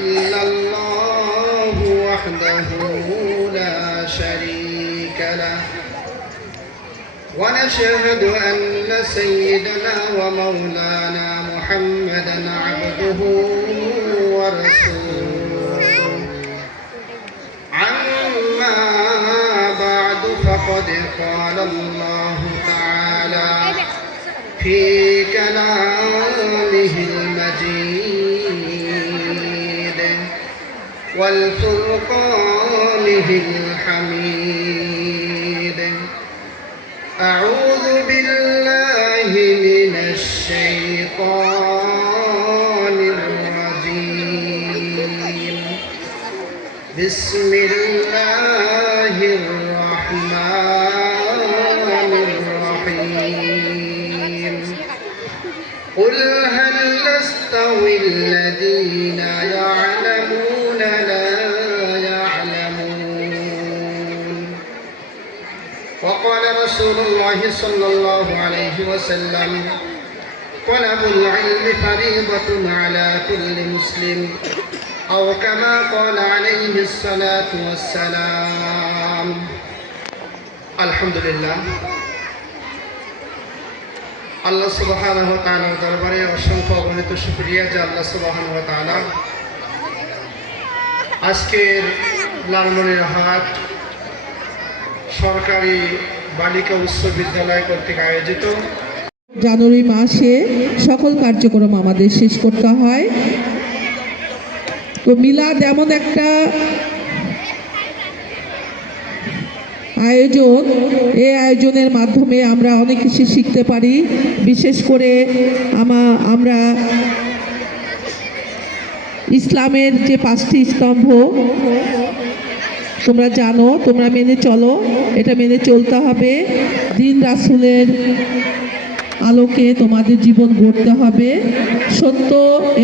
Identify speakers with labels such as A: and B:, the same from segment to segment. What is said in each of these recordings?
A: إلا الله وحده لا شريك له. ونشهد أن سيدنا ومولانا محمدا عبده ورسوله. عما بعد فقد قال الله تعالى في كلامه والفرقانه الحميد. أعوذ بالله من الشيطان الرجيم. بسم الله الرحمن الرحيم. قل هل نستوي الذين يعلمون وقال رسول الله صلى الله عليه وسلم طلب العلم فريضة على كل مسلم أو كما قال عليه الصلاة والسلام الحمد لله আল্লাহ সুবহানাহু ওয়া তাআলার দরবারে অসংখ্য অগণিত শুকরিয়া যে আল্লাহ সুবহানাহু ওয়া তাআলা আজকের লালমনিরহাট সরকারি বালিকা উচ্চ বিদ্যালয় কর্তৃক আয়োজিত।
B: জানুয়ারি মাসে সকল কার্যক্রম আমাদের শেষ করতে হয়। তো মিলাদ এমন একটা আয়োজন। এই আয়োজনের মাধ্যমে আমরা অনেক কিছু শিখতে পারি। বিশেষ করে আমা, আমরা ইসলামের যে পাঁচটি স্তম্ভ তোমরা জানো, তোমরা মেনে চলো, এটা মেনে চলতে হবে। দিন রাসুলের আলোকে তোমাদের জীবন গড়তে হবে। সত্য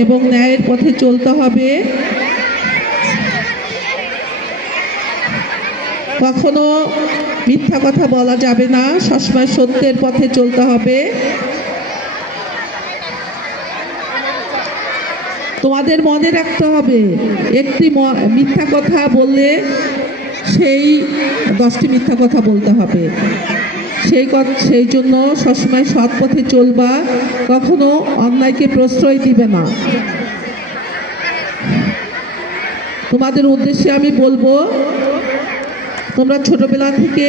B: এবং ন্যায়ের পথে চলতে হবে। কখনো মিথ্যা কথা বলা যাবে না, সবসময় সত্যের পথে চলতে হবে। তোমাদের মনে রাখতে হবে, একটি মিথ্যা কথা বললে সেই দশটি মিথ্যা কথা বলতে হবে। সেই সেই জন্য সবসময় সৎ পথে চলবা, কখনো অন্যায়কে প্রশ্রয় দিবে না। তোমাদের উদ্দেশ্যে আমি বলব, তোমরা ছোটবেলা থেকে